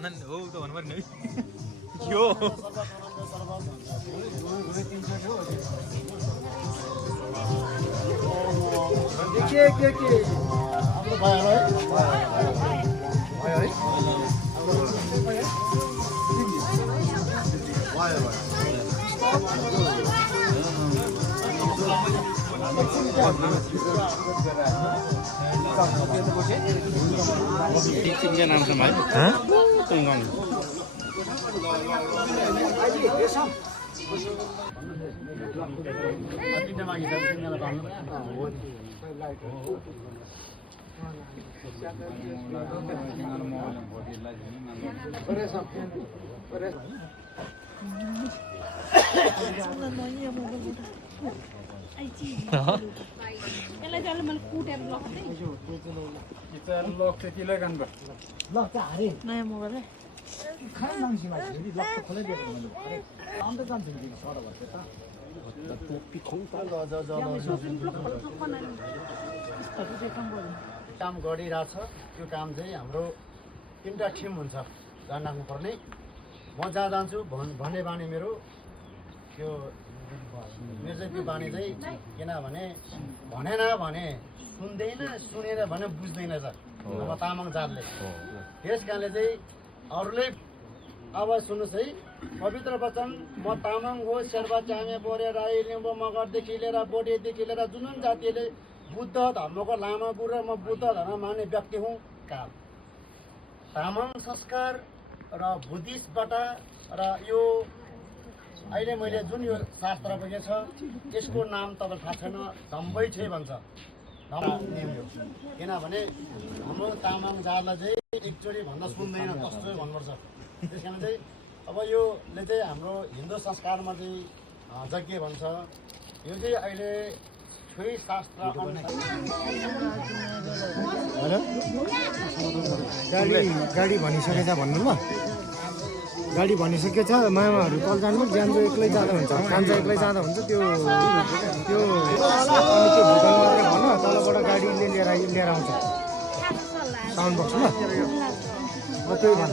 Jangan, oh itu mana nih? Yo. Tinggal nama sama aja. Hah? Tunggang. यसलाई चाहिँ मैले कुटेर लग्दै Kita lock त्यति लगान बा लक त हारे नयाँ मोबाइल खाइ मान्छेमा फेरि लक त खोलै दिएको मैले अरे अन्त जान्छ नि सडा भन्छ त टोपी खोङता काम गरिरहेछ त्यो काम चाहिँ हाम्रो तीनटा टिम हुन्छ ध्यान राख्नुपर्ने म जहाँ जान्छु भन्ने बानी मेरो त्यो चाहिँ त्यो बानी चाहिँ किनभने भनेन भने सुन्दैन सुनेर भने बुझ्दैन त अब तामाङ जातले त्यस कारणले चाहिँ अरूले अब सुन्नुहोस् है पवित्र वचन म तामाङ हो शेर्पा च्याङ्गे बोरे राई लिम्बू मगरदेखि लिएर बोटेदेखि लिएर जुन जातिले बुद्ध धर्मको लामा गुरु र म बुद्ध धर्म मान्ने व्यक्ति हुँ काल तामाङ संस्कार र बुद्धिस्टबाट र यो अहिले मैले जुन यो शास्त्र बुझेको छ यसको नाम तपाईँ थाहा छैन धम्बै छे भन्छ नियम यो किनभने हाम्रो तामाङ जातलाई चाहिँ एकचोटि भन्दा सुन्दैन कस्तो भन्नुपर्छ त्यस कारण चाहिँ अब योले चाहिँ हाम्रो हिन्दू संस्कारमा चाहिँ यज्ञ भन्छ यो चाहिँ अहिले छोई शास्त्र गाडी भनिसकेछ भन्नु ल गाडी भनिसकेछ मामाहरू कल जानु ज्यान्जो एक्लै जाँदा हुन्छ कान्छा एक्लै जाँदा हुन्छ त्यो त्यो भुटान मात्रै भन तलबाट गाडीले लिएर आउँछ साउन्ड बक्स ल त्यही भन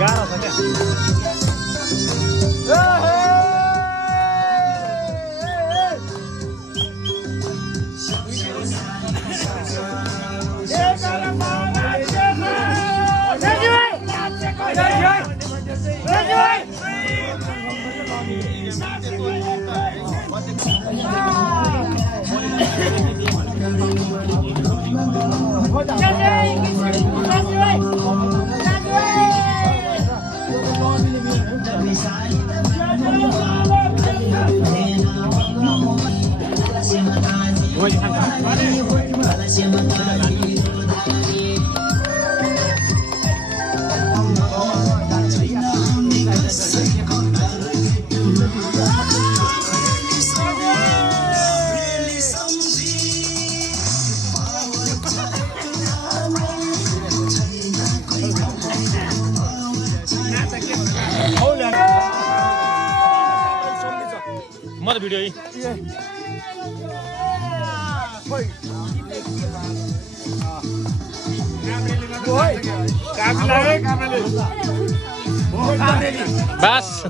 गाह्रो छ क्या भिडियो है बस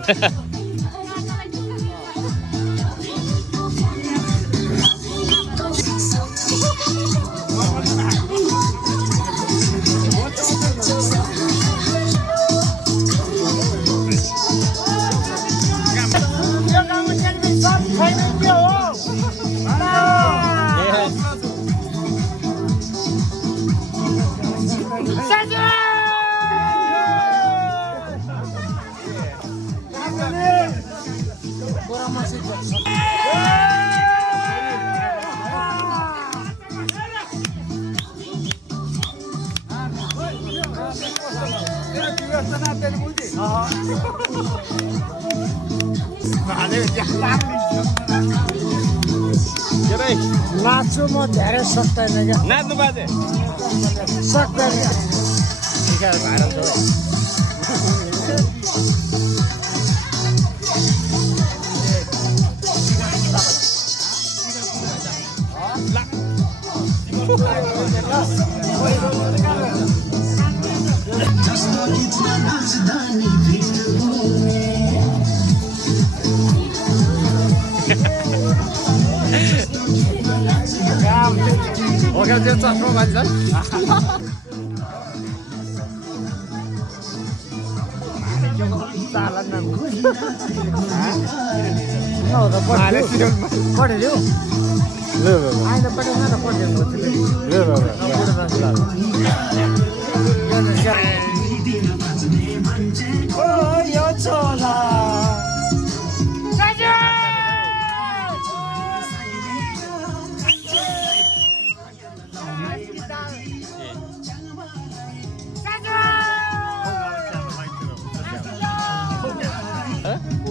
नाच्छु म धेरै सक्दैन क्या नाच्नु बाजे सक्दैन Oke, jatuh semua banjir. Salah nang. No, the what is you? I the put another put him with oh, you're chola.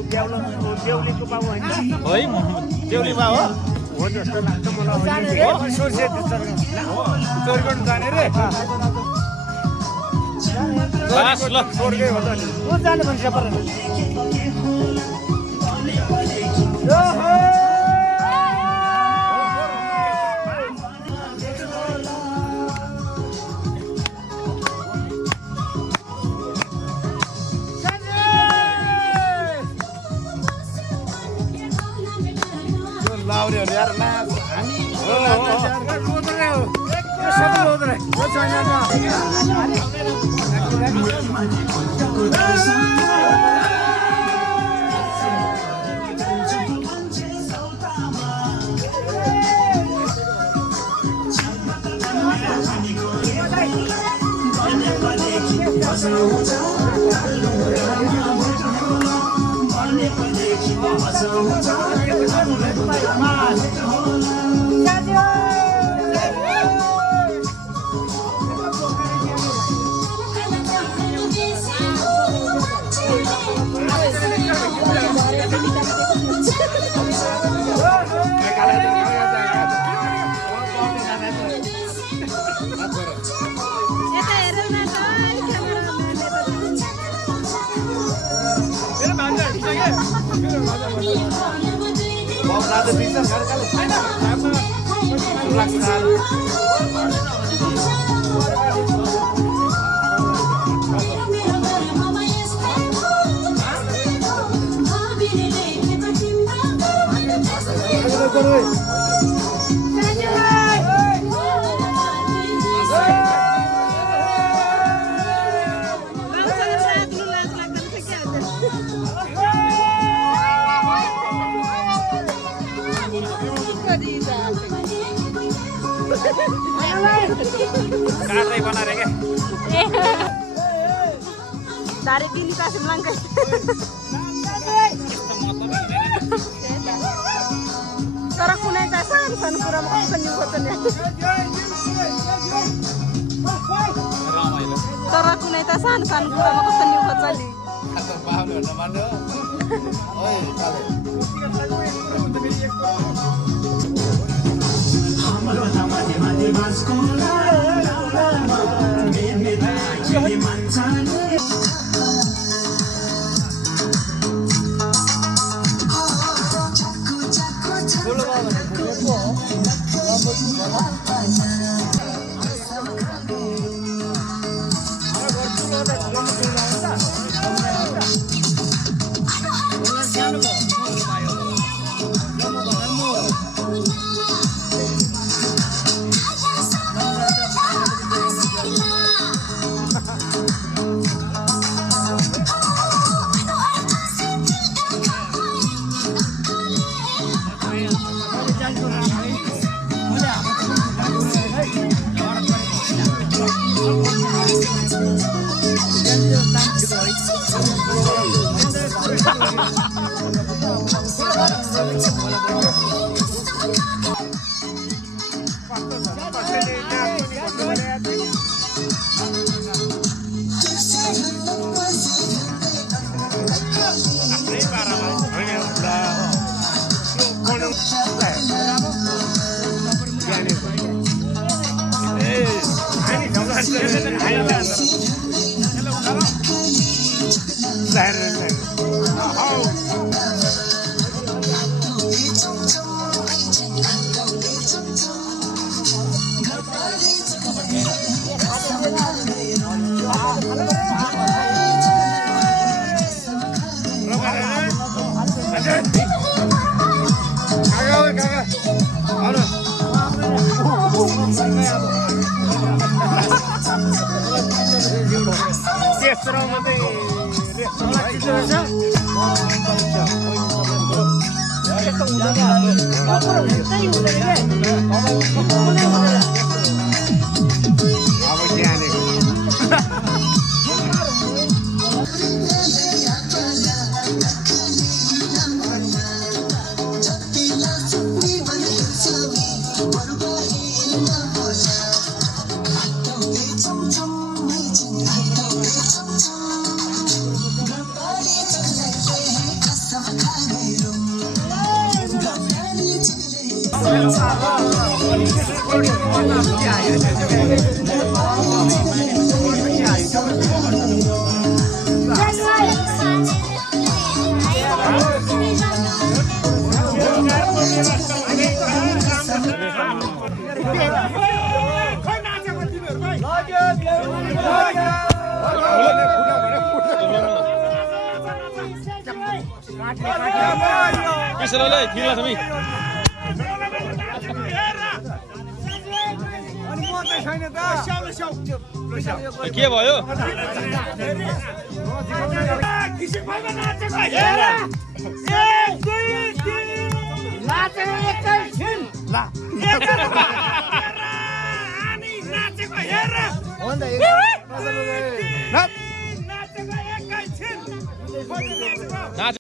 देउलीको बाबु होइन है देउली बाबु हो जस्तो लाग्छ मलाई जाने रे सोर्से चोरी गर्नु जाने रे बस ल स्वर्गै हो त नि को जाने भन्छ पर Laure यार नाच हामी हो कार्य बना रहे क्या तारे गिनी कासिम लंका तर कुनै त सानो सानो कुरामा कस्तो निको छ नि तर कुनै त सानो सानो कुरामा कस्तो निको छ नि रेस्टुरेन्टमा चाहिँ रेस्टुरेन्ट रहेछ यस्तो हुँदैन अब ज्ञानेको Kisarole, kira sami. के भयो